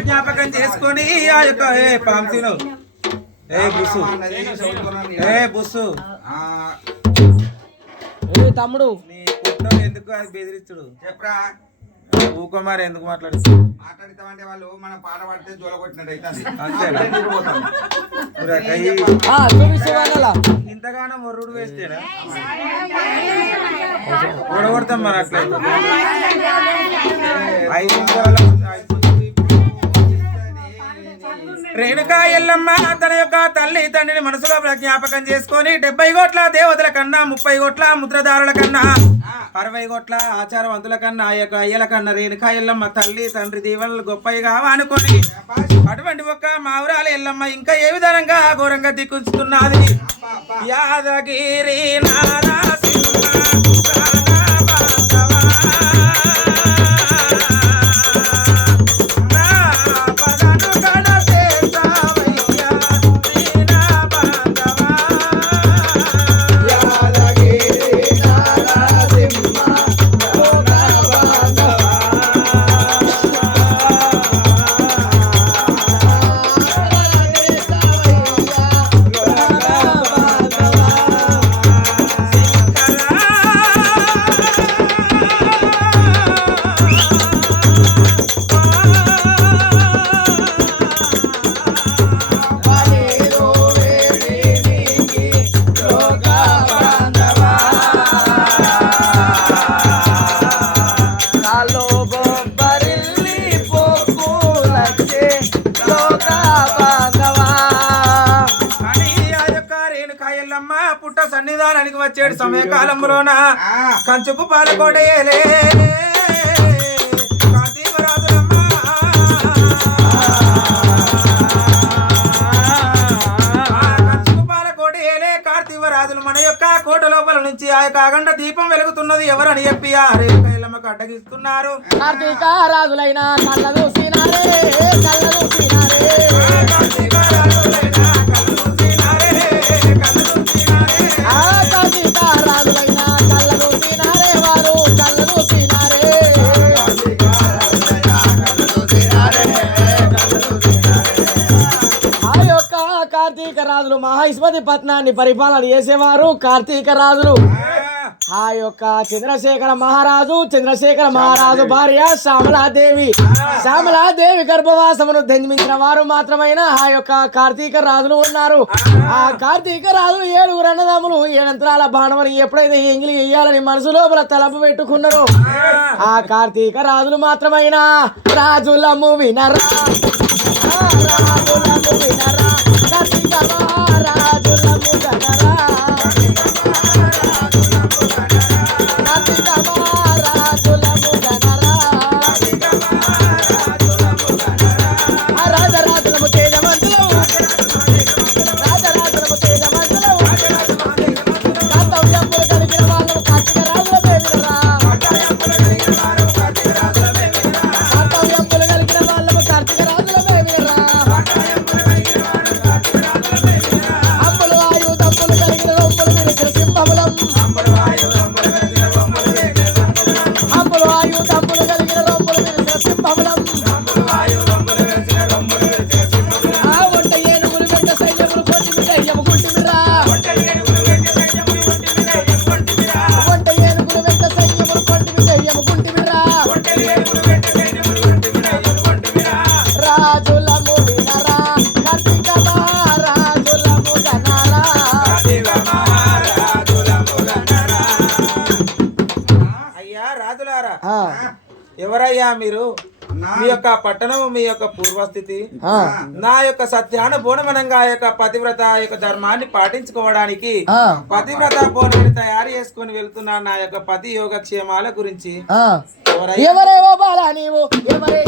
జ్ఞాపకం చేసుకొని ఆ యొక్క ఏ పాంసిను ఏ బుస్సు ఏ బుస్సు ఏ తమ్ముడు నీ పుట్ట ఎందుకు అది బెదిరించుడు చెప్పరా ఊకోమారి ఎందుకు మాట్లాడుతు మాట్లాడతామంటే వాళ్ళు మన పాట పాడితే జోల కొట్టినట్టు ఇంతగానో మొర్రుడు వేస్తేనా ఓడగొడతాం మరి అట్లా ఐదు నిమిషాల రేణుకా ఎల్లమ్మ తన యొక్క తల్లి తండ్రిని మనసులో జ్ఞాపకం చేసుకొని డెబ్బై కోట్ల దేవతల కన్నా ముప్పై కోట్ల ముద్రదారుల కన్నా అరవై కోట్ల ఆచారవంతుల కన్నా యొక్క అయ్యల కన్నా రేణుకా ఎల్లమ్మ తల్లి తండ్రి దీవెనలు గొప్పగా అనుకొని అటువంటి ఒక మావురాల ఎల్లమ్మ ఇంకా ఏ విధంగా ఘోరంగా దిక్కుంచుతున్నది యాదగిరి నారా సన్నిధానానికి వచ్చేడు సమయకాలంలోన కంచుకు పాలకోటేలే కార్తీవరాజులు మన యొక్క కోట లోపల నుంచి ఆ యొక్క దీపం వెలుగుతున్నది ఎవరని చెప్పి ఆ ఎల్లమ్మకు అడ్డగిస్తున్నారు. కార్తీక రాజులైన కళ్ళ రాజులు మహేశ్వరి పట్నాన్ని పరిపాలన చేసేవారు కార్తీక రాజులు. ఆ, యొక్క చంద్రశేఖర మహారాజు చంద్రశేఖర మహారాజు భార్య శ్యామలాదేవి. శ్యామలాదేవి గర్భవాసమును జన్మించిన వారు మాత్రమైన ఆ యొక్క కార్తీక రాజులు ఉన్నారు. ఆ. కార్తీక రాజులు ఏడుగురు అన్నదమ్ములు ఏడంతరాల బాణమని ఎప్పుడైతే ఎంగిలి వేయాలని మనసు లోపల తలపు పెట్టుకున్నారో ఆ. కార్తీక రాజులు మాత్రమైన రాజులము వినరా. ఎవరయ్యా మీరు. మీ యొక్క పట్టణము మీ యొక్క పూర్వస్థితి. నా యొక్క సత్యానుభూణమనంగా ఆ యొక్క పతివ్రత ఆ యొక్క ధర్మాన్ని పాటించుకోవడానికి పతివ్రత బోనాన్ని తయారు చేసుకొని వెళ్తున్న నా యొక్క పతి యోగక్షేమాల గురించి. ఆ. ఎవరయ్యా? ఎవరేవో బాలా నీవు? ఎవరే